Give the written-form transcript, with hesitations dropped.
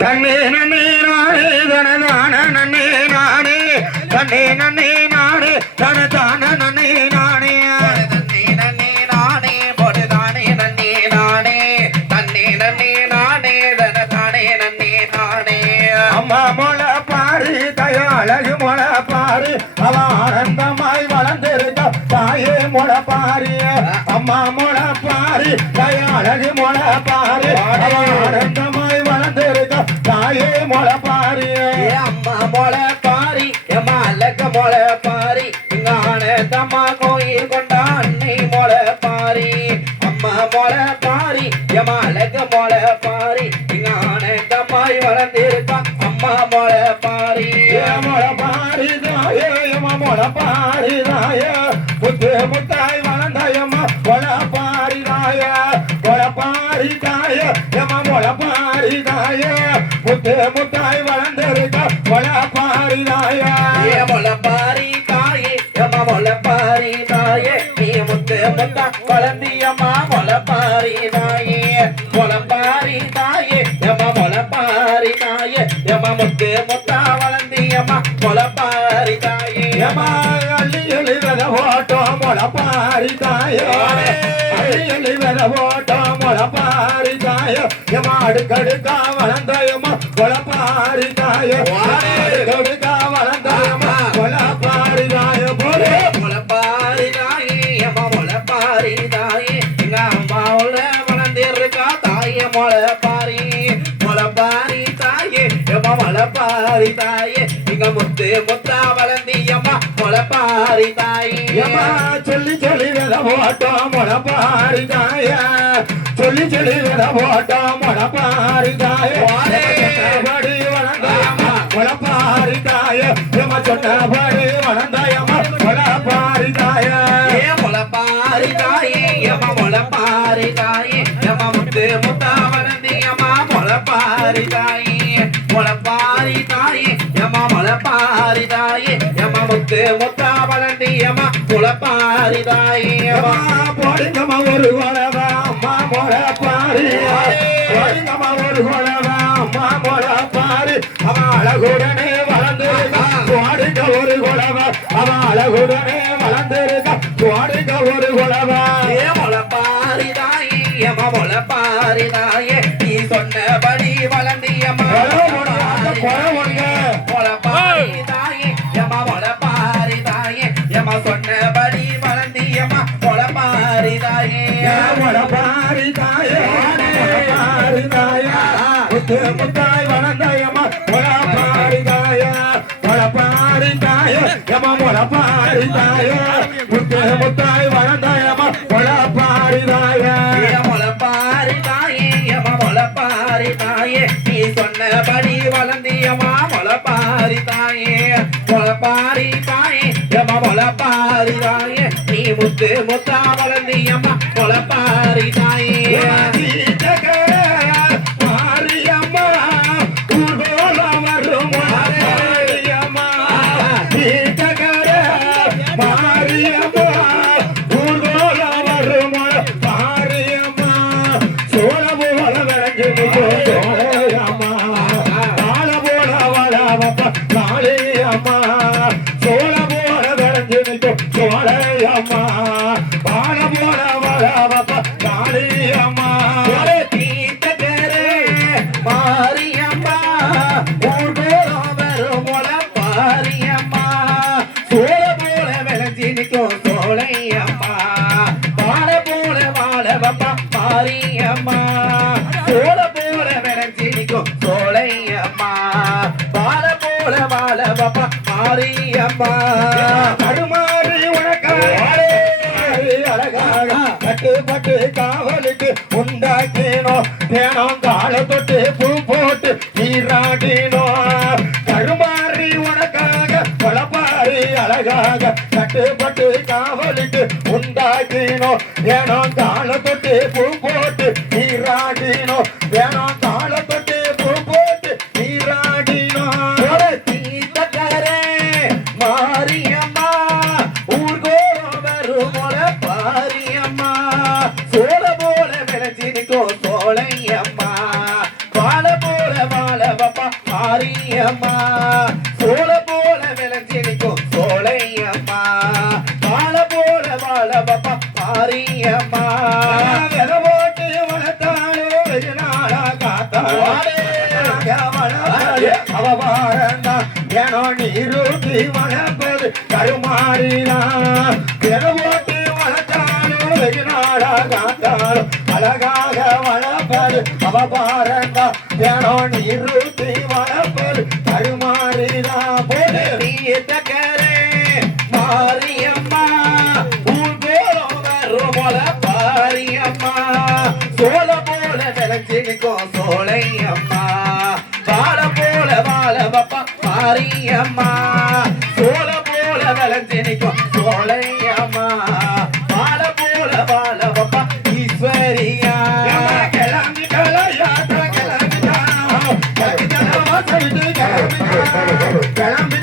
தன்னே நன்னே நானே தனதான நன்னே நானே தன்னே நன்னே நானே தனதான நன்னே நானே தன்னே நன்னே நானே பொடுதானே நன்னே நானே தன்னே நன்னே நானே தனதானே நன்னே நானே அம்மா மொள பாரு தயாளகு மொள பாரு அவ ஆனந்தமாய் வளர்ந்திருக்க தாயே மொள பாரு அம்மா மொள பாரு தயாளகு மொள பாரு அவ ஆனந்தமாய் வளர்ந்திருக்க தாயே மொள பாரு அம்மா மொள பாரி எம்மா அழக மொள பாரி இங்க ஆனந்தம்மா கோயில் கொண்டா அன்னை மொள பாரி அம்மா மொள பாரி எம்மா அழக மொள பாரி இங்க ஆனந்தம்மாய் வளர்ந்திருக்கா அம்மா மொள பாரி மொள பாரி தாயே எம்மா மொள பாரி தாயே முத்து முத்தாய் வளர்ந்தாயம்மா மொள பாரி தாயே மொள பாரி தாயே எம்மா மொள பாரி தாயே முத்து முத்தாய் வளர்ந்திருக்க மொள பாரி தாயே மொள பாரி தாயே எம்மா மொள பாரி தாயே நீ முத்து முத்தா வளர்ந்தியம்மா மொள பாரி தாயே மொள பாரி தாயே எம்மா மொள பாரி தாயே எம்மா முத்து முத்தா வளர்ந்தியம்மா மொள பாரி தாயே எம்மா அள்ளி எளி வெத ஓட்டம் மொள பாரி தாயே அள்ளி எளி வெத ஓட்டம் மொள பாரி தாயே எம்மா அடுக்கடுக்கா வளர்ந்தாயம்மா மொள பாரி தாயே அடுக்கடுக்கா வளர்ந்தாயம்மா மொள பாரி தாயே போலே மொள பாரி தாயே எம்மா மொள பாரி தாயே எங்க அம்மாவோட வளர்ந்திருக்கா தாயே மொள பாரி தாயே எம்மா மொள பாரி தாயே எங்க முத்து முத்தா வளர்ந்தியம்மா மொள பாரி தாயே எம்மா சொல்லி சொல்லி வெத ஓட்டம் மொள பாரி தாயே சொல்லி சொல்லி வெத ஓட்டம் மொள பாரி தாயே சொன்னபடி வளர்ந்தாயம்மா மொள பாரி தாயே எம்மா சொன்னபடி வளர்ந்தாயம்மா மொள பாரி தாயே மொள பாரி தாயே எம்மா மொள பாரி தாயே எம்மா முத்து முத்தா வளர்ந்தியம்மா மொள பாரி தாயே மொள பாரி தாயே எம்மா மொள பாரி தாயே எம்மா முத்து முத்தா வளர்ந்தியம்மா மொள பாரி தாயே போடுங்கம்மா ஒரு கொலவ அம்மா மொள பாரி போடுங்கம்மா ஒரு கொலவ அம்மா மொள பாரி அவ அழகுடனே வளர்ந்திருக்க போடுங்க ஒரு கொலவ அவ அழகுடனே வளர்ந்திருக்க போடுங்க ஒரு கொலவ மொள பாரி தாயே எம்மா மொள பாரி தாயே நீ சொன்னபடி வளர்ந்தியம்மா மொள பாரி தாயே எம்மா மொள பாரி தாயே எம்மா சொன்னபடி வளர்ந்தியம்மா மொள பாரி தாயே மொள பாரி தாயே பாரி தாயே முத்து முத்தாய் வளர்ந்தாயம்மா மொள பாரி தாயே மொள பாரி தாயே எம்மா மொள பாரி தாயே முத்து முத்தாய் வளர்ந்தாயம்மா மொள பாரி தாயே மொள பாரி தாயே எம்மா மொள பாரி தாயே நீ சொன்னபடி வளர்ந்தியம்மா மொள பாரி தாயே மொள பாரி தாயே எம்மா மொள பாரி தாயே நீ முத்து முத்தா வளர்ந்தியம்மா மொள பாரி தாயே மாரியம்மா ஊர்கோலம் வரும் மாரியம்மா மாரியம்மா ஊர்கோலம் வரும் மாரியம்மா சோழ போல விளைஞ்சு சோழையம்மா கால போல வளவப்ப காளியம்மா சோழ போல விளைஞ்சு சோழையம்மா கால போல வளவப்ப காளியம்மா மாரியம்மா ஊர்கோலம் வரும் மொள பாரியம்மா சோழ போல விளைஞ்சி நிற்கும் சோழையம்மா வாழ போல வாழ வப்பா மாரியம்மா சோழ போல விளைஞ்சி நிற்கும் சோழையம்மா வாழ போல வாழ வப்பா மாரியம்மா கருமாறி உனக்காக அழகாக கட்டுப்பட்டு காவலுக்கு உண்டாக்கினோ தேனம் கால தொட்டு பூ போட்டு நீராடினோ கருமாறி உனக்காக கொலப்பாரி அழகாக கட்டுப்பட்டு காவலுக்கு உண்டாக்கினோ தேனம் கால தொட்டு பூ போட்டு நீராடினோ தேனம் கால தொட்டு பூ போட்டு நீராடினோ மாரியம்மா ஊர்கோலம் வரும் மொள பாரியம்மா சோழ போல விளைஞ்சி நிற்கும் சோழையம்மா வாழ போல வாழ மாரியம்மா சோள போல விளைஞ்சி நிற்கும் சோலையம்மா வாழ போல வாழ பாப்பா மாரியம்மா வித போட்டு வளர்த்தாலும் வெகு நாளா காத்தாலும் அவ பாரந்தா ஏனோ நீரூட்டி வளர்ப்பது கருமாறிதான் வித போட்டு வளர்த்தாலும் வெகு நாளா காத்தாலும் அழகாக வளர்ப்பது அவ பாரந்தா ஏனோ நீரூட்டி வளர்ப்பது கருமாறிதான் போது தக்கரே மாரியம்மா ஊர் கோலம் வரும் போல பாரியம்மா சோழ போல விளைஞ்சி நிற்கும் சோலையம்மா வாழ போல வாழ வப்பா மாரியம்மா சோழ போல விளைஞ்சி நிற்கும் சோலையம்மா வாழ போல வாழ வப்பா ஈஸ்வரியா கிளம்பி கலையாட்ட கிளம்பி